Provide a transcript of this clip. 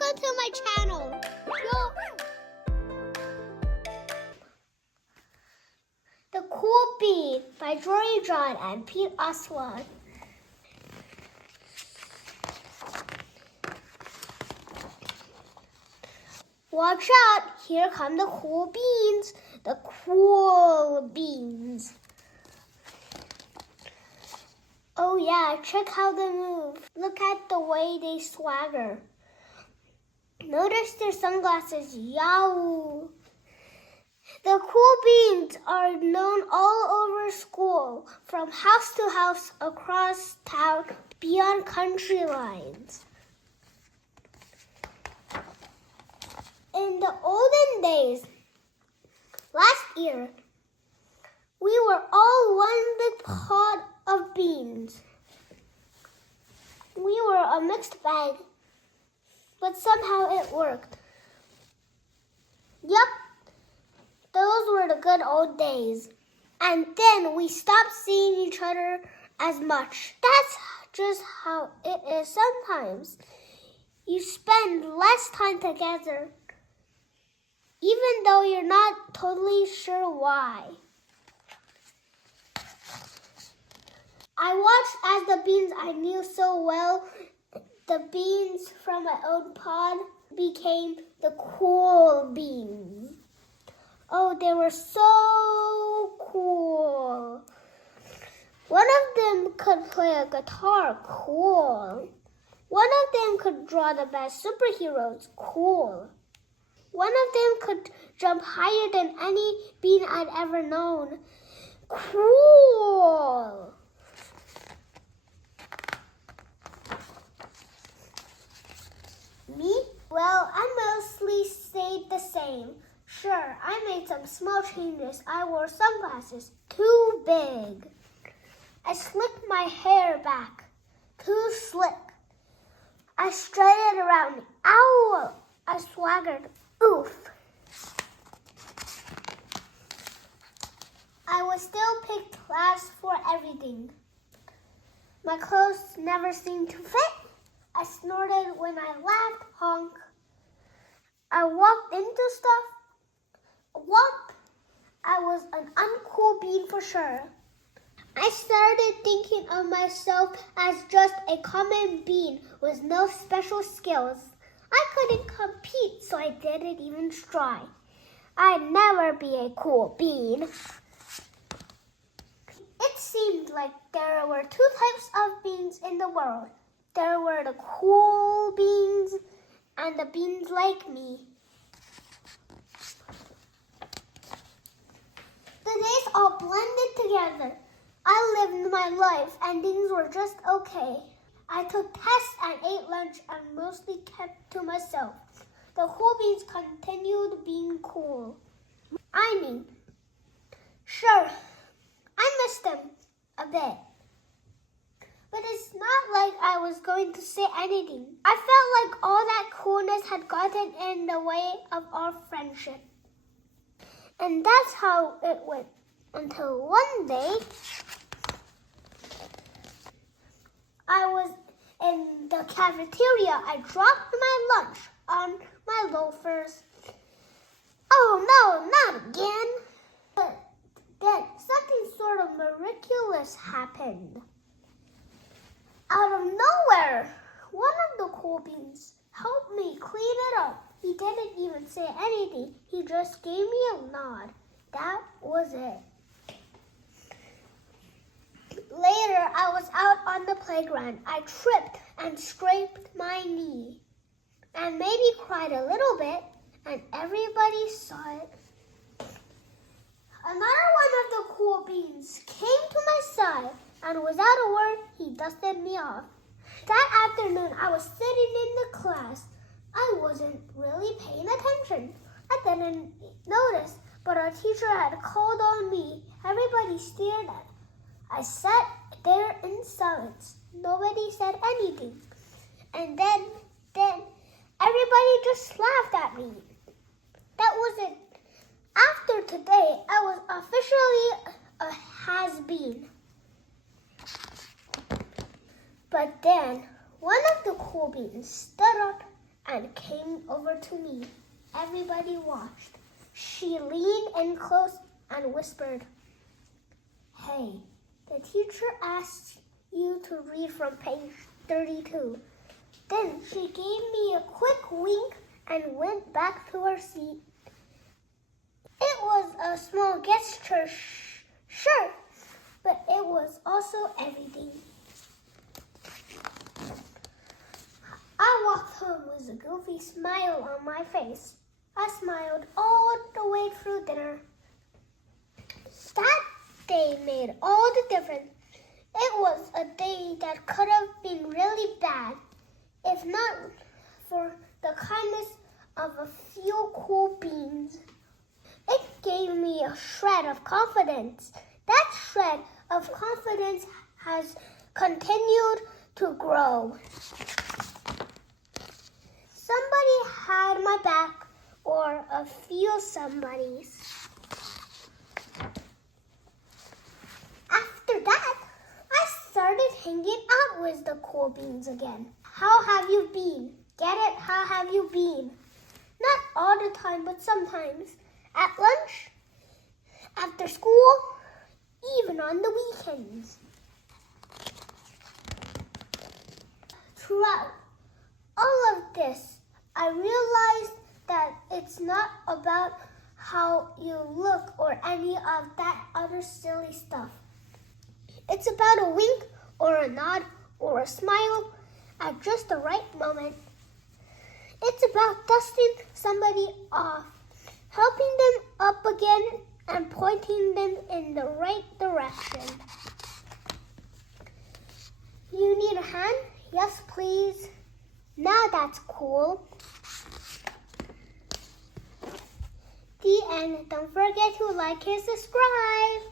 Welcome to my channel. The Cool Bean by Jory John and Pete Oswald. Watch out, here come the cool beans. The cool beans. Oh yeah, check how they move. Look at the way they swagger. Notice their sunglasses, yow. The cool beans are known all over school, from house to house, across town, beyond country lines. In the olden days, last year, we were all one big pot of beans. We were a mixed bag, but somehow it worked. Yup, those were the good old days. And then we stopped seeing each other as much. That's just how it is sometimes. You spend less time together, even though you're not totally sure why. I watched as the beans I knew so well, the beans from my own pod, became the cool beans. Oh, they were so cool. One of them could play a guitar, cool. One of them could draw the best superheroes, cool. One of them could jump higher than any bean I'd ever known, cool. Me? Well, I mostly stayed the same. Sure, I made some small changes. I wore sunglasses, too big. I slicked my hair back, too slick. I straightened around, ow! I swaggered, oof. I was still picked last for everything. My clothes never seemed to fit. I snorted when I laughed, honk. I walked into stuff, walk. I was an uncool bean for sure. I started thinking of myself as just a common bean with no special skills. I couldn't compete, so I didn't even try. I'd never be a cool bean. It seemed like there were two types of beans in the world. There were the cool beans and the beans like me. The days all blended together. I lived my life and things were just okay. I took tests and ate lunch and mostly kept to myself. The cool beans continued being cool. I mean, sure, I missed them a bit. But it's not like I was going to say anything. I felt like all that coolness had gotten in the way of our friendship. And that's how it went. Until one day, I was in the cafeteria. I dropped my lunch on my loafers. Oh no, not again. But then something sort of miraculous happened. Out of nowhere, one of the cool beans helped me clean it up. He didn't even say anything. He just gave me a nod. That was it. Later, I was out on the playground. I tripped and scraped my knee and maybe cried a little bit, and everybody saw it. Another one of the cool beans came to my side, and without a word, he dusted me off. That afternoon, I was sitting in the class. I wasn't really paying attention. I didn't notice, but our teacher had called on me. Everybody stared at. I sat there in silence. Nobody said anything. And then everybody just laughed at me. That was it. After today, I was officially a has-been. But then one of the cool beans stood up and came over to me. Everybody watched. She leaned in close and whispered, "Hey, the teacher asked you to read from page 32. Then she gave me a quick wink and went back to her seat. It was a small gesture, sure, but it was also everything." I walked home with a goofy smile on my face. I smiled all the way through dinner. That day made all the difference. It was a day that could have been really bad if not for the kindness of a few cool beans. It gave me a shred of confidence. That shred of confidence has continued to grow. Somebody had my back, or a few somebodies. After that, I started hanging out with the cool beans again. How have you been? Get it? How have you been? Not all the time, but sometimes. At lunch, after school, even on the weekends. Throughout all of this, I realized that it's not about how you look or any of that other silly stuff. It's about a wink or a nod or a smile at just the right moment. It's about dusting somebody off, helping them up again, and pointing them in the right direction. You need a hand? Yes, please. Now that's cool. The end. Don't forget to like and subscribe.